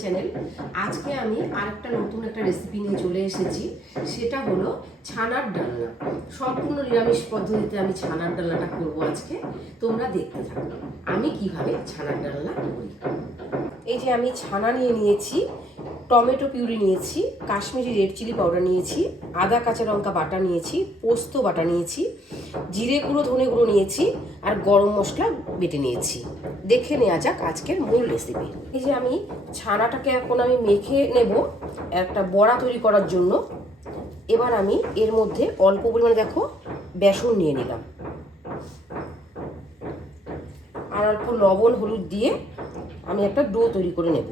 Channel. আজকে আমি আরেকটা নতুন একটা রেসিপি নিয়ে চলে এসেছি। সেটা হলো ছানার ডালনা। সম্পূর্ণ নিরামিষ পদ্ধতিতে আমি ছানার ডালনাটা করব আজকে। তোমরা দেখতে থাকো আমি কিভাবে ছানার ডালনা করি। এই যে আমি ছানা নিয়ে নিয়েছি, টমেটো পিউরি নিয়েছি, কাশ্মীরি রেড চিলি পাউডার নিয়েছি, আদা কাঁচা লঙ্কা বাটা নিয়েছি, পোস্ত বাটা নিয়েছি, জিরে গুঁড়ো ধনে গুঁড়ো নিয়েছি, আর গরম মশলা বেটে নিয়েছি। দেখে নেওয়া যাক আজকের মূল রেসিপি। এই যে আমি ছানাটাকে এখন আমি মেখে নেব একটা বড়া তৈরি করার জন্য। এবার আমি এর মধ্যে অল্প পরিমাণে দেখো বেসন নিয়ে নিলাম, আর অল্প লবণ হলুদ দিয়ে আমি একটা ডো তৈরি করে নেব।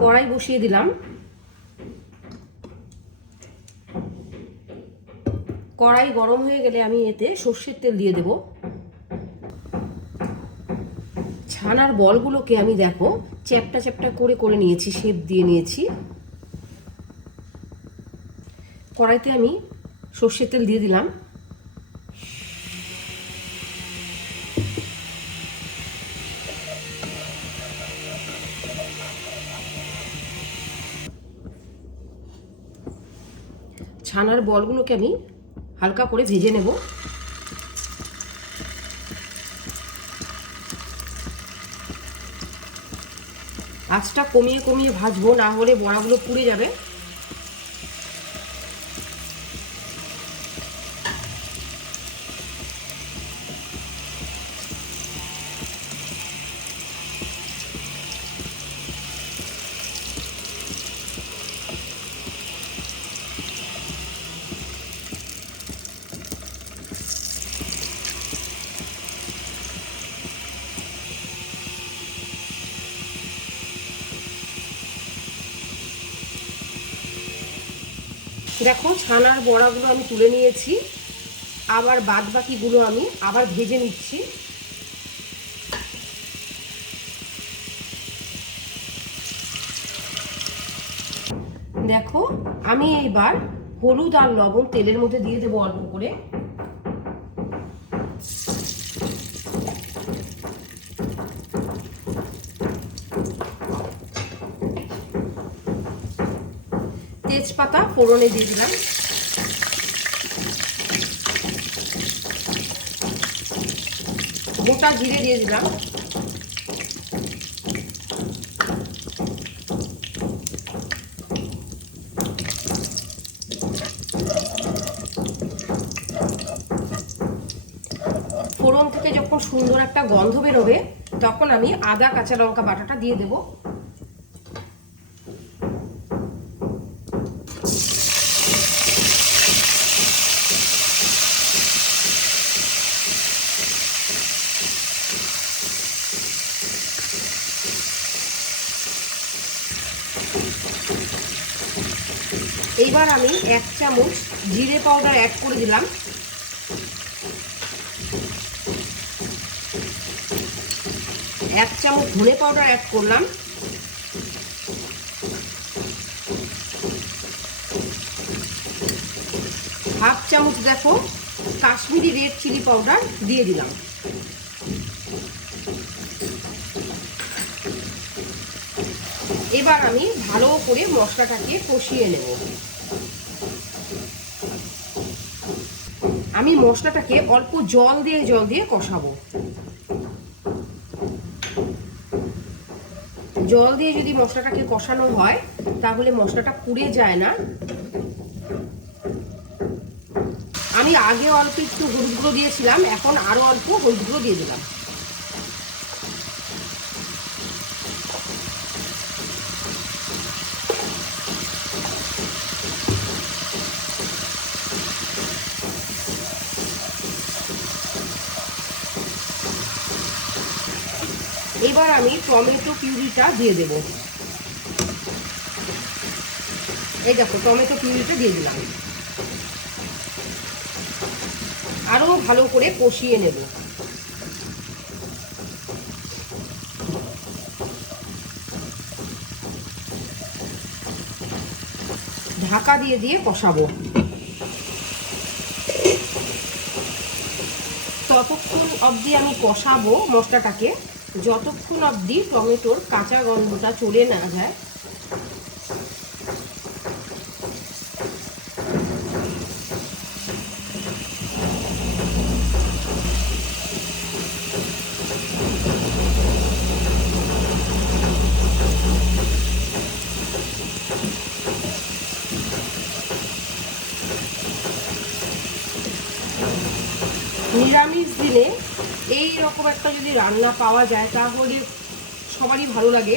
কড়াই বসিয়ে দিলাম, কড়াই গরম হয়ে গেলে আমি এতে সর্ষের তেল দিয়ে দেব। ছানার বলগুলোকে আমি দেখো চ্যাপটা চ্যাপটা করে করে নিয়েছি, শেপ দিয়ে নিয়েছি। কড়াইতে আমি সর্ষের তেল দিয়ে দিলাম। ছানার বলগুলোকে আমি হালকা করে ভেজে নেব। আঁচটা কমিয়ে কমিয়ে ভাজবো, না হলে বড়াগুলো পুড়ে যাবে। দেখো ছানার বড়াগুলো আমি তুলে নিয়েছি, আবার বাদ বাকিগুলো আমি আবার ভেজে নিচ্ছি। দেখো আমি এইবার হলুদ আর লবণ তেলের মধ্যে দিয়ে দেবো অল্প করে। তেজপাতা ফোড়নে দিয়ে দিলাম। গোটা জিরে দিয়ে দিলাম। ফোড়ন থেকে যখন সুন্দর একটা গন্ধ বেরোবে তখন আমি আদা কাঁচা লঙ্কা বাটাটা দিয়ে দেবো। এইবার আমি 1 চামচ জিরে পাউডার অ্যাড করে দিলাম। এক চামচ ধনে পাউডার অ্যাড করলাম। হাফ চামচ দেখো কাশ্মীরি রেড চিলি পাউডার দিয়ে দিলাম। এবার আমি ভালো করে মশলাটাকে কষিয়ে নেব। আমি মশলাটাকে অল্প জল দিয়ে কষাবো। জল দিয়ে যদি মশলাটাকে কষানো হয় তাহলে মশলাটা পুড়ে যায় না। আমি আগে অল্প একটু হলুদ গুঁড়ো দিয়েছিলাম, এখন আরো অল্প হলুদ গুঁড়ো দিয়ে দিলাম। এবার আমি টমেটো পিউরিটা দিয়ে দেব। এই দেখো টমেটো পিউরিটা দিয়ে দিলাম। আরো ভালো করে কষিয়ে নেব। ঢাকা দিয়ে দিয়ে কষাবো। ততক্ষণ অবধি আমি কষাবো মশলাটাকে। যতক্ষণ অবধি টমেটোর কাঁচা গন্ধটা চলে না যায় নিরামিষ দিনে এই রকম একটা যদি রান্না পাওয়া যায় তাহলে সবারই ভালো লাগে।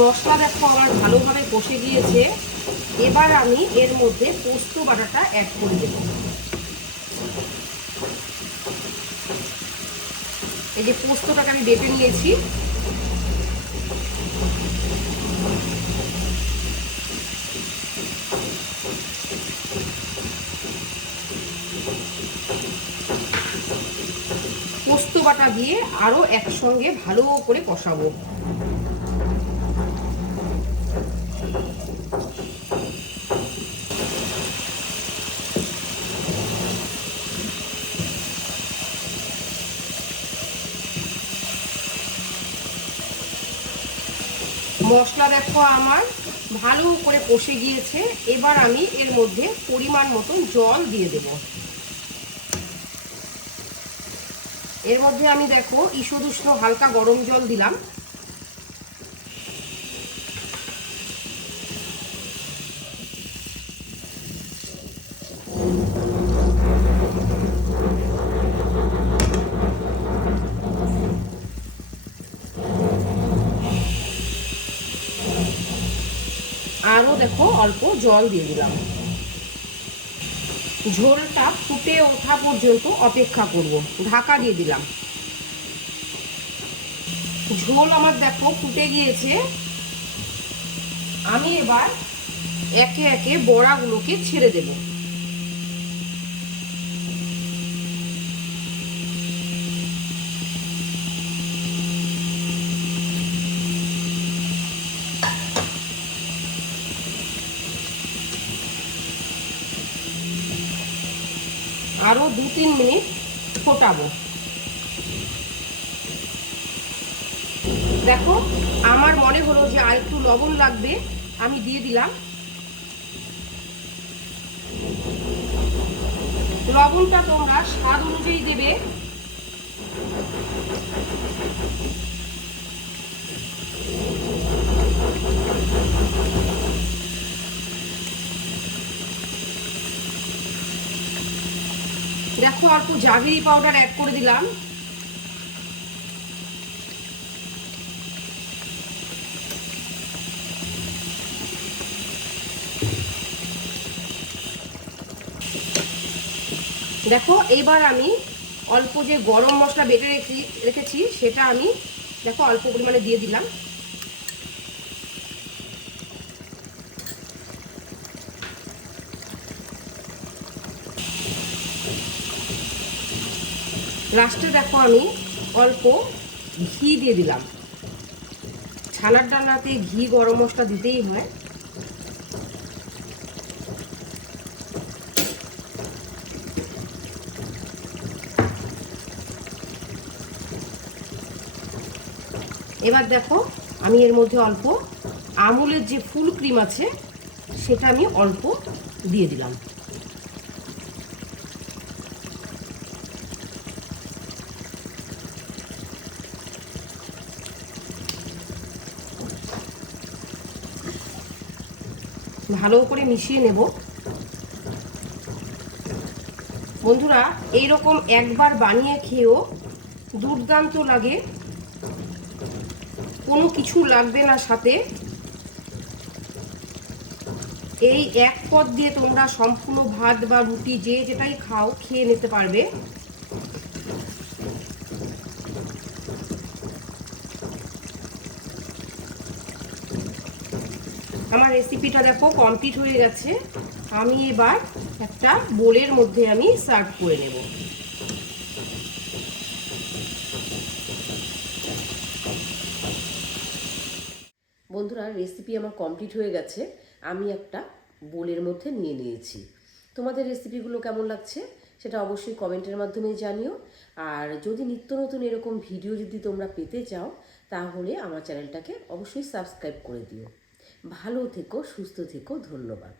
মশলা দেখো আমার ভালোভাবে কষে গিয়েছে। এবার আমি এর মধ্যে পোস্ত বাটাটা অ্যাড করে দেব। এই যে পোস্তটাকে আমি বেটে নিয়েছি, পোস্ত বাটা দিয়ে আরো একসঙ্গে ভালো করে কষাবো। মশলা দেখো আমার ভালো করে কষে গিয়েছে। এবার আমি এর মধ্যে পরিমাণ মতন জল দিয়ে দেব। এর মধ্যে আমি দেখো ঈষদুষ্ণ হালকা গরম জল দিলাম। আরও দেখো অল্প জল দিয়ে দিলাম। ঝোলটা ফুটে ওঠা পর্যন্ত অপেক্ষা করব। ঢাকা দিয়ে দিলাম। ঝোল আমার দেখো ফুটে গিয়েছে। আমি এবার একে একে বড়াগুলোকে ছেড়ে দেব। আরো 2-3 মিনিট ফোটাবো। দেখো আমার মনে হলো যে আর একটু লবণ লাগবে, আমি দিয়ে দিলাম। লবণটা তোমরা স্বাদ অনুযায়ী দেবে। দেখো অল্প জাগিরি পাউডার অ্যাড করে দিলাম। দেখো এইবার আমি অল্প যে গরম মশলা বেটে রেখেছি সেটা আমি দেখো অল্প পরিমাণে দিয়ে দিলাম। লাস্টে দেখো আমি অল্প ঘি দিয়ে দিলাম। ছানার ডালনাতে ঘি গরম মশলা দিতেই হয়। এবার দেখো আমি এর মধ্যে অল্প আমুলের যে ফুল ক্রিম আছে সেটা আমি অল্প দিয়ে দিলাম। ভালো করে মিশিয়ে নেব। বন্ধুরা এইরকম একবার বানিয়ে খেয়েও দুর্দান্ত লাগে, কোনো কিছু লাগবে না সাথে। এই এক পদ দিয়ে তোমরা সম্পূর্ণ ভাত বা রুটি যে যেটাই খাও খেয়ে নিতে পারবে। আমার রেসিপিটা দেখো কমপ্লিট হয়ে গেছে। আমি এবার একটা বোলের মধ্যে আমি সার্ভ করে নেব। বন্ধুরা রেসিপি আমার কমপ্লিট হয়ে গেছে। আমি একটা বোলের মধ্যে নিয়ে নিয়েছি। তোমাদের রেসিপিগুলো কেমন লাগছে সেটা অবশ্যই কমেন্টের মাধ্যমে জানিও। আর যদি নিত্য নতুন এরকম ভিডিও যদি তোমরা পেতে চাও তাহলে আমার চ্যানেলটাকে অবশ্যই সাবস্ক্রাইব করে দিও। ভালো থেকো, সুস্থ থেকো, ধন্যবাদ।